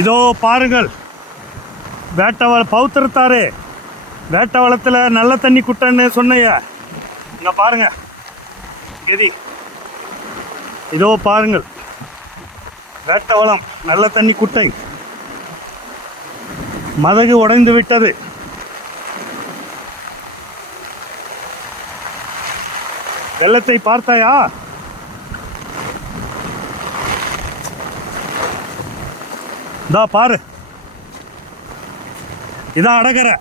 இதோ பாருங்கள், பௌத்திரத்தாரு வேட்டவளத்தில் நல்ல தண்ணி குட்டைன்னு சொன்னைய இங்கே பாருங்க கதி. இதோ பாருங்கள், வேட்டவளம் நல்ல தண்ணி குட்டை மதகு உடைந்து விட்டது. வெள்ளத்தை பார்த்தாயா? இதா பாரு, இதான் அடகரை.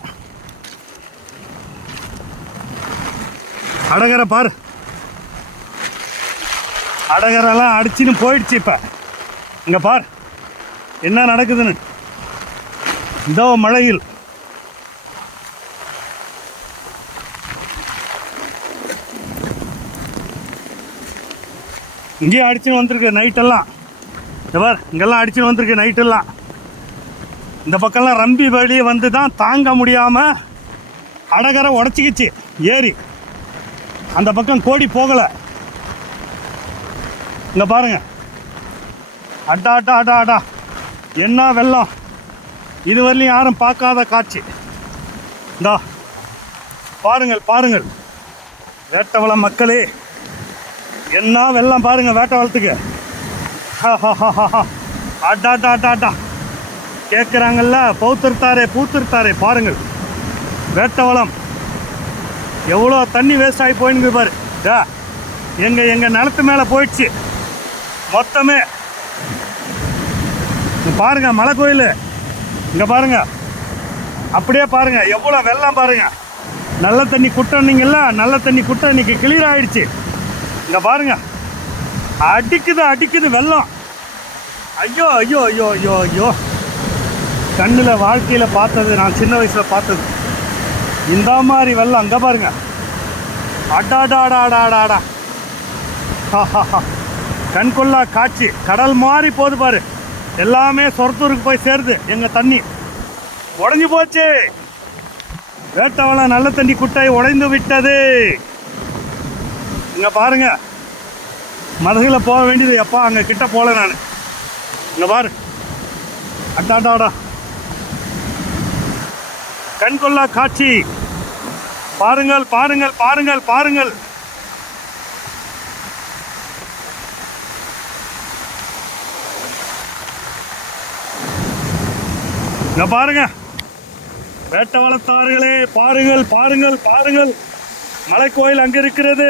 அடகரை பாரு, அடகரெல்லாம் அடிச்சுன்னு போயிடுச்சு. இப்போ இங்கே பார் என்ன நடக்குதுன்னு. இதோ மழையில் இங்கேயும் அடிச்சுன்னு வந்திருக்கு நைட்டெல்லாம். பார், இங்கெல்லாம் அடிச்சுன்னு வந்திருக்கு நைட்டெல்லாம். இந்த பக்கம்லாம் ரம்பி வெளியே வந்து தான் தாங்க முடியாமல் அடகரை உடச்சிக்கிச்சு ஏறி. அந்த பக்கம் கோடி போகலை. இங்கே பாருங்க, அட்டா அட்டா அட்டா அட்டா என்ன வெள்ளம்! இதுவரையிலும் யாரும் பார்க்காத காட்சி. இந்தா பாருங்கள் பாருங்கள், வேட்டவளம் மக்களே, என்ன வெள்ளம் பாருங்கள் வேட்டவளத்துக்கு. அட்டா அட்டா அட்டா அட்டா கேட்குறாங்கல்ல, பூத்திருத்தாரே பாருங்கள். வேட்டவளம் எவ்வளோ தண்ணி வேஸ்ட் ஆகி போயின்னு பாரு. எங்கள் நிலத்து மேலே போயிடுச்சு மொத்தமே. பாருங்க மலை கோயில், இங்கே பாருங்க, அப்படியே பாருங்க எவ்வளோ வெள்ளம் பாருங்க. நல்ல தண்ணி குட்டன்னீங்கல்ல, நல்ல தண்ணி குட்டை இன்னைக்கு கிளியர் ஆகிடுச்சு. இங்கே பாருங்க, அடிக்குது வெள்ளம். ஐயோ ஐயோ ஐயோ ஐயோ ஐயோ, கண்ணில் வாழ்க்கையில் பார்த்தது, நான் சின்ன வயசில் பார்த்தது இந்த மாதிரி வெள்ளம். அங்கே பாருங்க, அடாடாடாடாடாடா, கண்கொள்ளா காட்சி. கடல் மாதிரி போது பாரு, எல்லாமே சொரத்தூருக்கு போய் சேருது. எங்கள் தண்ணி உடஞ்சி போச்சு. வேட்டவளம் நல்ல தண்ணி குட்டை உடைந்து விட்டது. இங்கே பாருங்க, மதகில் போக வேண்டியது. எப்பா அங்கே கிட்ட போகல நான். இங்கே பாரு, அட்டாடாடா, கண்கொள்ளா காட்சி. பாருங்கள் பாருங்கள் பாருங்கள் பாருங்கள். இங்க பாருங்க வேட்டவளத்தார்களே, பாருங்கள் பாருங்கள் பாருங்கள், மலைக்கோயில் அங்கே இருக்கிறது.